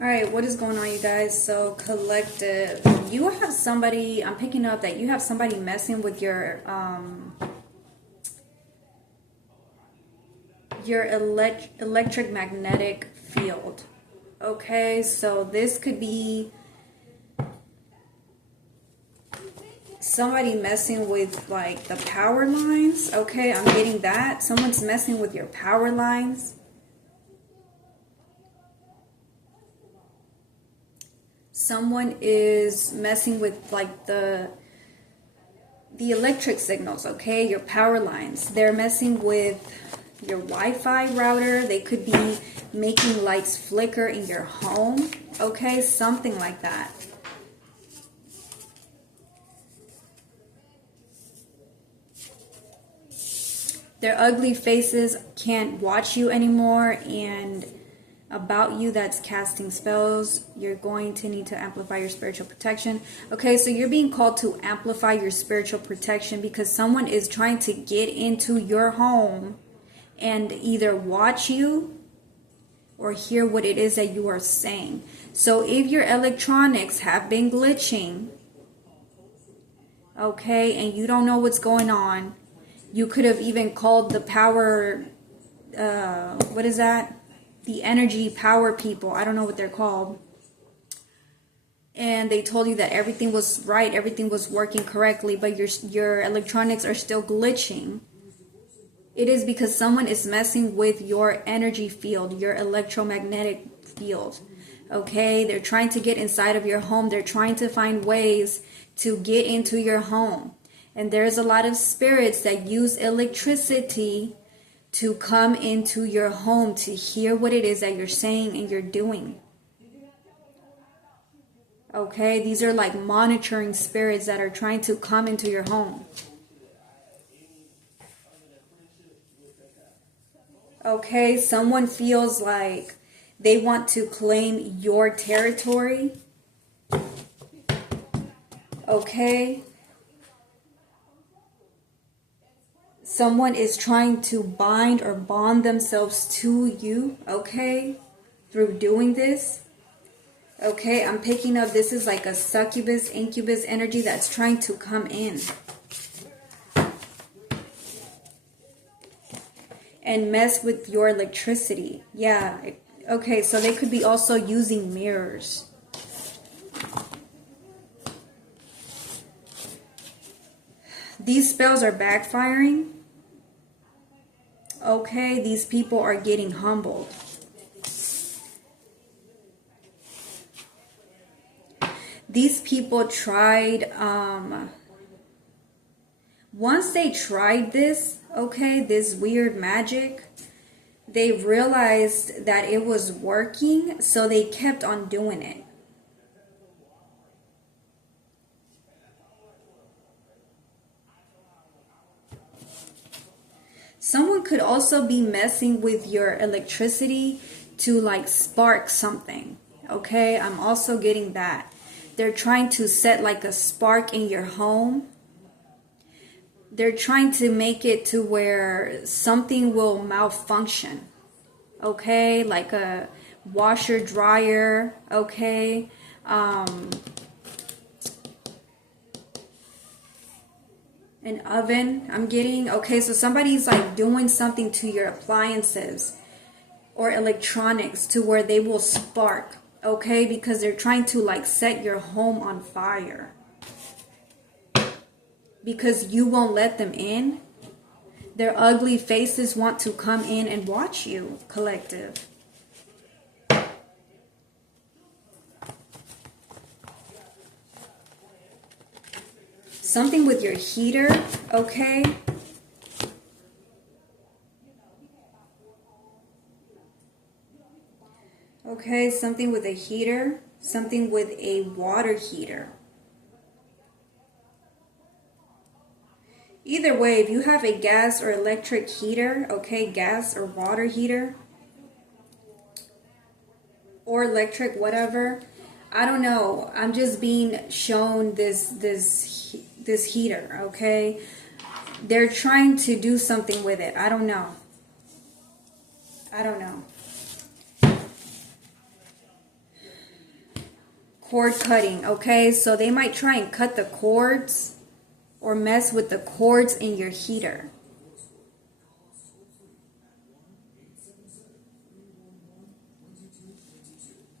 All right, what is going on, you guys? So, collective, you have somebody. I'm picking up that you have somebody messing with your electric magnetic field. Okay, so this could be somebody messing with like the power lines. Okay, I'm getting that. Someone's messing with your power lines. Someone is messing with like the electric signals, okay? Your power lines. They're messing with your Wi-Fi router. They could be making lights flicker in your home, okay? Something like that. Their ugly faces can't watch you anymore, and about you that's casting spells. You're going to need to amplify your spiritual protection. Okay, so you're being called to amplify your spiritual protection because someone is trying to get into your home and either watch you or hear what it is that you are saying. So if your electronics have been glitching, okay, and you don't know what's going on, you could have even called the power, what is that? The energy power people. I don't know what they're called. And they told you that everything was right, everything was working correctly, but your electronics are still glitching. It is because someone is messing with your energy field, your electromagnetic field. Okay, they're trying to get inside of your home. They're trying to find ways to get into your home. And there's a lot of spirits that use electricity to come into your home to hear what it is that you're saying and you're doing. Okay, these are like monitoring spirits that are trying to come into your home. Okay, someone feels like they want to claim your territory. Okay. Someone is trying to bind or bond themselves to you, okay, through doing this. Okay, I'm picking up this is like a succubus, incubus energy that's trying to come in and mess with your electricity. Yeah, okay, so they could be also using mirrors. These spells are backfiring. Okay, these people are getting humbled. These people tried, once they tried this, okay, this weird magic, they realized that it was working, so they kept on doing it. Someone could also be messing with your electricity to like spark something. Okay, I'm also getting that. They're trying to set like a spark in your home. They're trying to make it to where something will malfunction. Okay, like a washer dryer. Okay, an oven, I'm getting. Okay, so somebody's like doing something to your appliances or electronics to where they will spark. Okay, because they're trying to like set your home on fire. Because you won't let them in. Their ugly faces want to come in and watch you, collective. Something with your heater, okay? Okay, something with a heater, something with a water heater. Either way, if you have a gas or electric heater, okay, gas or water heater, or electric, whatever, I don't know. I'm just being shown this heater, okay? They're trying to do something with it. I don't know. cord cutting, okay? So they might try and cut the cords or mess with the cords in your heater.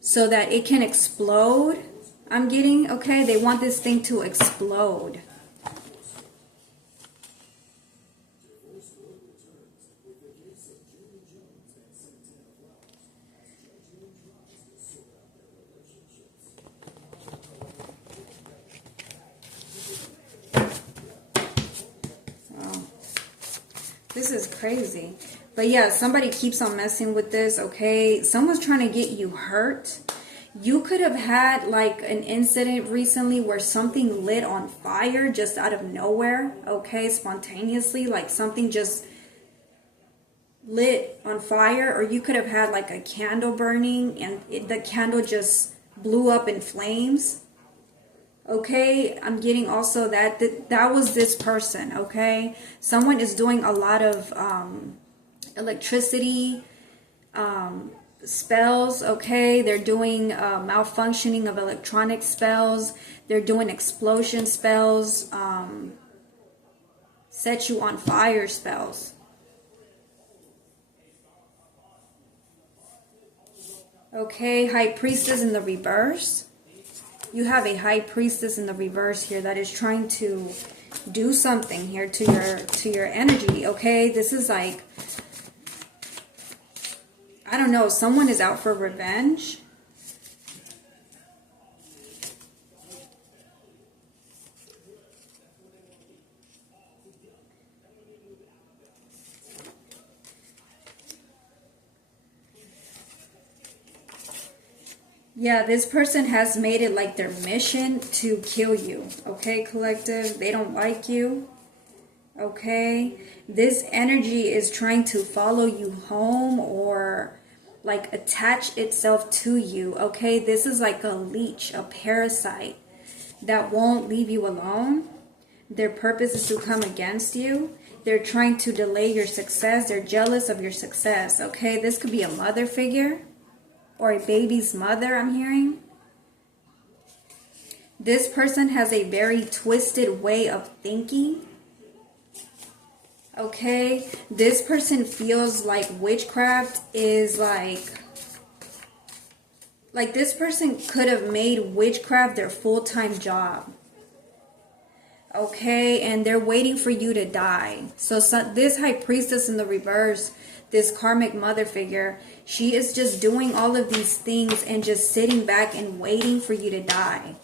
So that it can explode, I'm getting, okay? They want this thing to explode. This is crazy. But yeah, somebody keeps on messing with this, okay? Someone's trying to get you hurt. You could have had like an incident recently where something lit on fire just out of nowhere, okay? Spontaneously, like something just lit on fire. Or you could have had like a candle burning and the candle just blew up in flames. Okay, I'm getting also that was this person, okay? Someone is doing a lot of electricity spells, okay? They're doing malfunctioning of electronic spells. They're doing explosion spells, set you on fire spells. Okay, High Priestess in the reverse. You have a High Priestess in the reverse here that is trying to do something here to your energy, okay? This is like, I don't know, someone is out for revenge. Yeah, this person has made it like their mission to kill you, okay, collective? They don't like you, okay? This energy is trying to follow you home or like attach itself to you, okay? This is like a leech, a parasite that won't leave you alone. Their purpose is to come against you. They're trying to delay your success. They're jealous of your success, okay? This could be a mother figure or a baby's mother, I'm hearing. This person has a very twisted way of thinking. Okay, this person feels like witchcraft is like this person could have made witchcraft their full-time job. Okay, and they're waiting for you to die. So this High Priestess in the reverse, this karmic mother figure, she is just doing all of these things and just sitting back and waiting for you to die.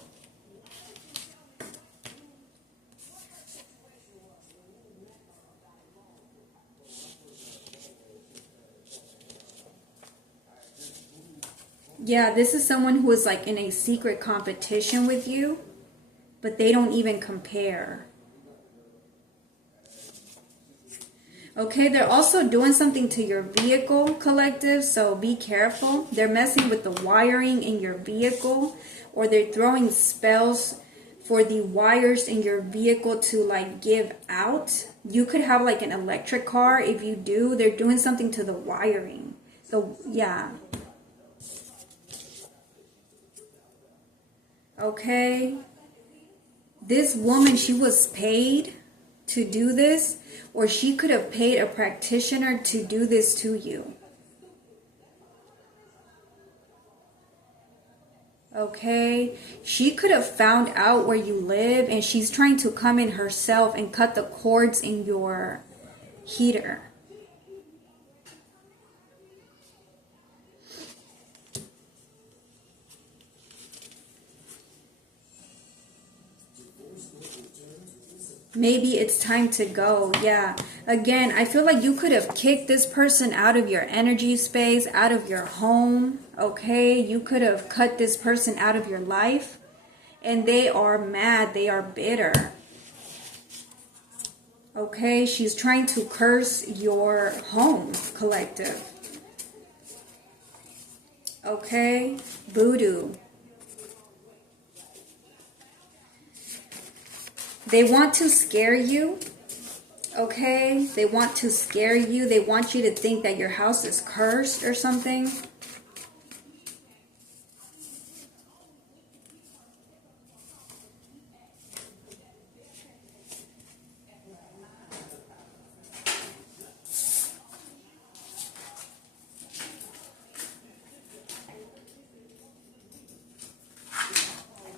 Yeah, this is someone who is like in a secret competition with you, but they don't even compare. Okay, they're also doing something to your vehicle, collective, so be careful. They're messing with the wiring in your vehicle, or they're throwing spells for the wires in your vehicle to like give out. You could have like an electric car. If you do, they're doing something to the wiring. So, yeah. Okay, this woman, she was paid to do this, or she could have paid a practitioner to do this to you. Okay, she could have found out where you live and she's trying to come in herself and cut the cords in your heater. Maybe it's time to go. Yeah. Again, I feel like you could have kicked this person out of your energy space, out of your home. Okay. You could have cut this person out of your life. And they are mad. They are bitter. Okay. She's trying to curse your home, collective. Okay. Voodoo. They want to scare you, okay? They want to scare you. They want you to think that your house is cursed or something.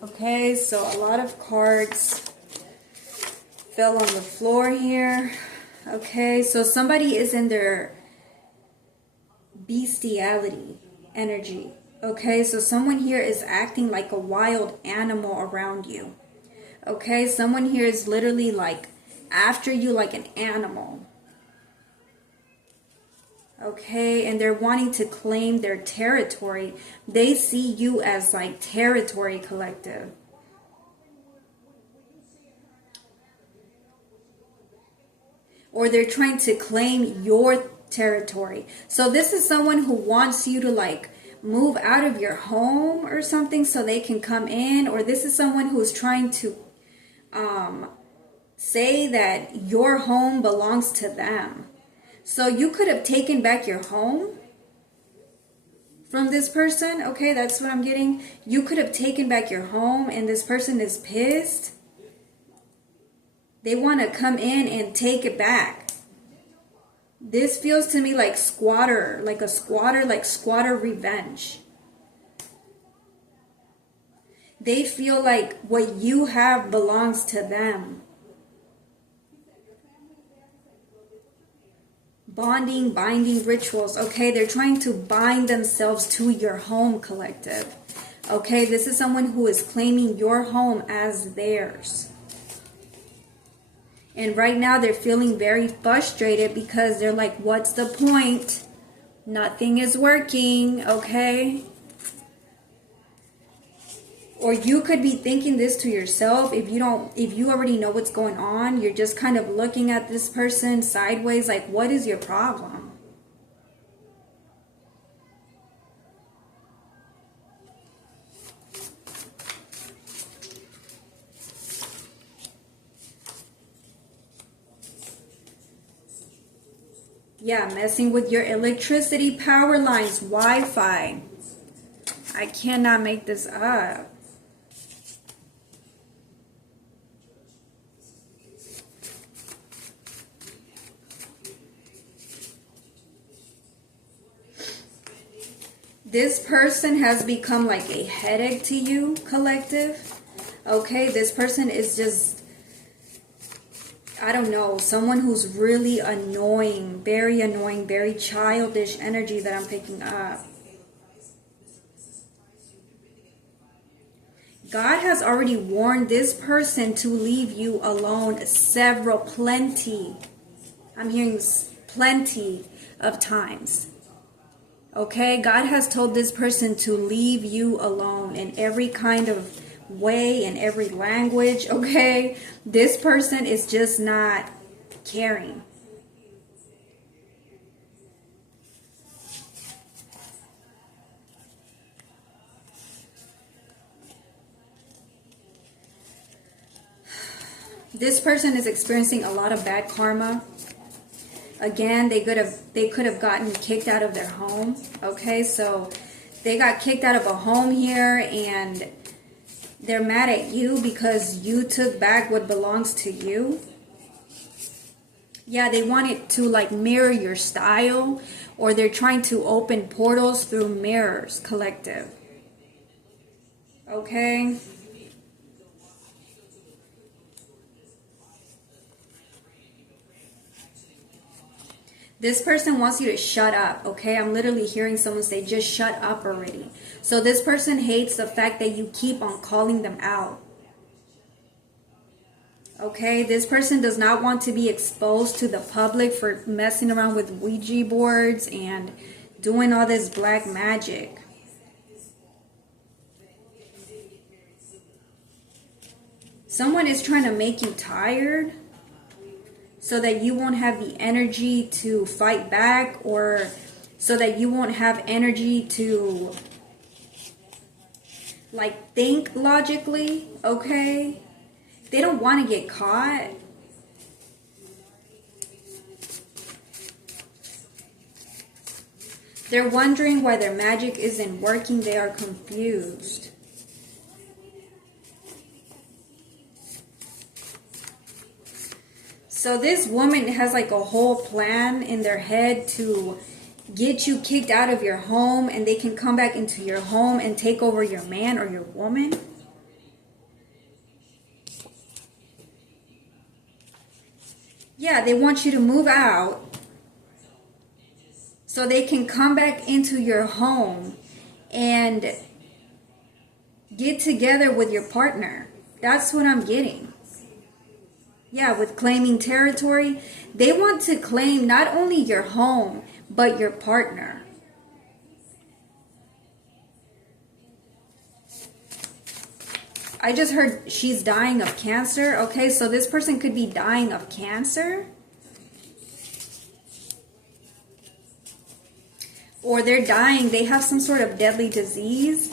Okay, so a lot of cards fell on the floor here. Okay, so somebody is in their bestiality energy. Okay, so someone here is acting like a wild animal around you. Okay, someone here is literally like after you like an animal. Okay, and they're wanting to claim their territory. They see you as like territory, collective. Or they're trying to claim your territory. So this is someone who wants you to like move out of your home or something so they can come in. Or this is someone who's trying to say that your home belongs to them. So you could have taken back your home from this person. Okay, that's what I'm getting. You could have taken back your home and this person is pissed. They want to come in and take it back. This feels to me like squatter, like squatter revenge. They feel like what you have belongs to them. Bonding, binding rituals. Okay, they're trying to bind themselves to your home, collective. Okay, this is someone who is claiming your home as theirs. And right now they're feeling very frustrated because they're like, what's the point? Nothing is working, okay? Or you could be thinking this to yourself. If you already know what's going on, you're just kind of looking at this person sideways like, what is your problem? Yeah, messing with your electricity power lines, Wi-Fi. I cannot make this up. This person has become like a headache to you, collective. Okay, this person is just, I don't know, someone who's really annoying, very childish energy that I'm picking up. God has already warned this person to leave you alone plenty. I'm hearing plenty of times. Okay, God has told this person to leave you alone in every kind of way, in every language, okay? This person is just not caring. This person is experiencing a lot of bad karma. Again, they could have gotten kicked out of their home. Okay, so they got kicked out of a home here and they're mad at you because you took back what belongs to you. Yeah, they want it to like mirror your style, or they're trying to open portals through mirrors, collective. Okay. This person wants you to shut up, okay? I'm literally hearing someone say, just shut up already. So this person hates the fact that you keep on calling them out. Okay, this person does not want to be exposed to the public for messing around with Ouija boards and doing all this black magic. Someone is trying to make you tired so that you won't have the energy to fight back, or so that you won't have energy to like think logically, okay? They don't want to get caught. They're wondering why their magic isn't working. They are confused. So this woman has like a whole plan in their head to get you kicked out of your home, and they can come back into your home and take over your man or your woman. Yeah, they want you to move out so they can come back into your home and get together with your partner. That's what I'm getting. Yeah, with claiming territory, they want to claim not only your home, but your partner. I just heard she's dying of cancer. Okay, so this person could be dying of cancer. Or they're dying, they have some sort of deadly disease.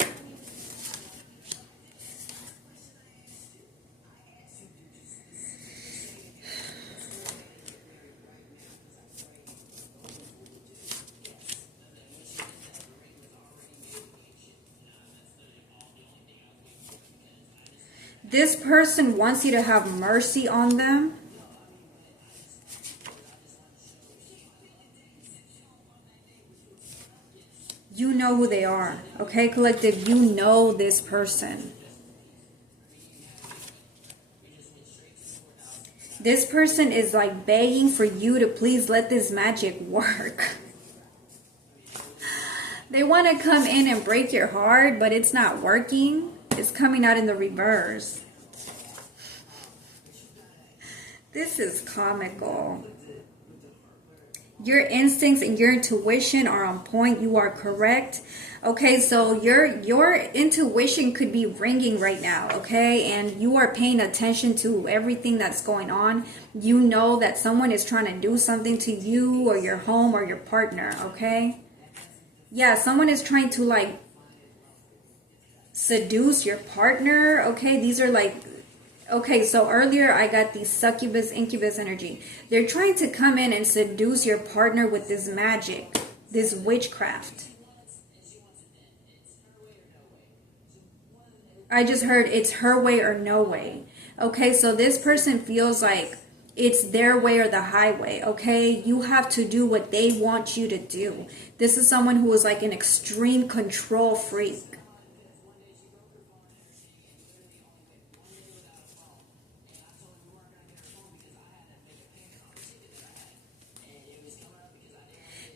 This person wants you to have mercy on them. You know who they are, okay, collective? You know this person. This person is like begging for you to please let this magic work. They want to come in and break your heart, but it's not working. It's coming out in the reverse. This is comical. Your instincts and your intuition are on point. You are correct. Okay, so your intuition could be ringing right now, okay? And you are paying attention to everything that's going on. You know that someone is trying to do something to you or your home or your partner, okay? Yeah, someone is trying to like seduce your partner, okay? These are like, okay, so earlier I got the succubus, incubus energy. They're trying to come in and seduce your partner with this magic, this witchcraft. I just heard it's her way or no way. Okay, so this person feels like it's their way or the highway, okay? You have to do what they want you to do. This is someone who is like an extreme control freak.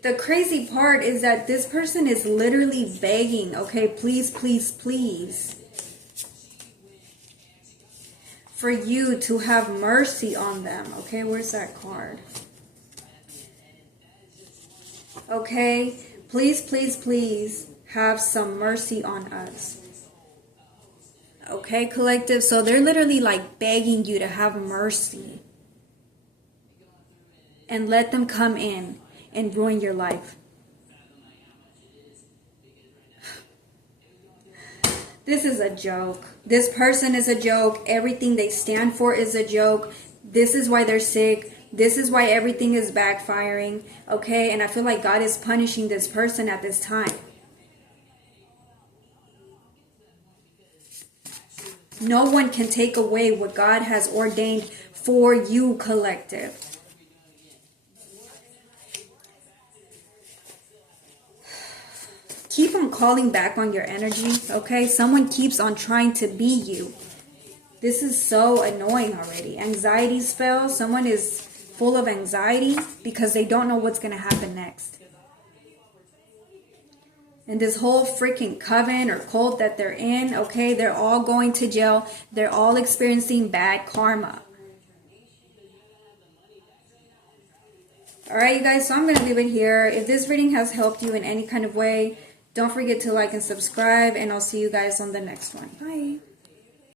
The crazy part is that this person is literally begging, okay, please, please, please, for you to have mercy on them. Okay, where's that card? Okay, please, please, please have some mercy on us. Okay, collective, so they're literally like begging you to have mercy and let them come in and ruin your life. This is a joke. This person is a joke. Everything they stand for is a joke. This is why they're sick. This is why everything is backfiring. Okay, and I feel like God is punishing this person at this time. No one can take away what God has ordained for you, collective. Keep on calling back on your energy, okay? Someone keeps on trying to be you. This is so annoying already. Anxiety spell. Someone is full of anxiety because they don't know what's going to happen next. And this whole freaking coven or cult that they're in, okay, they're all going to jail. They're all experiencing bad karma. Alright, you guys, so I'm going to leave it here. If this reading has helped you in any kind of way, don't forget to like and subscribe, and I'll see you guys on the next one. Bye.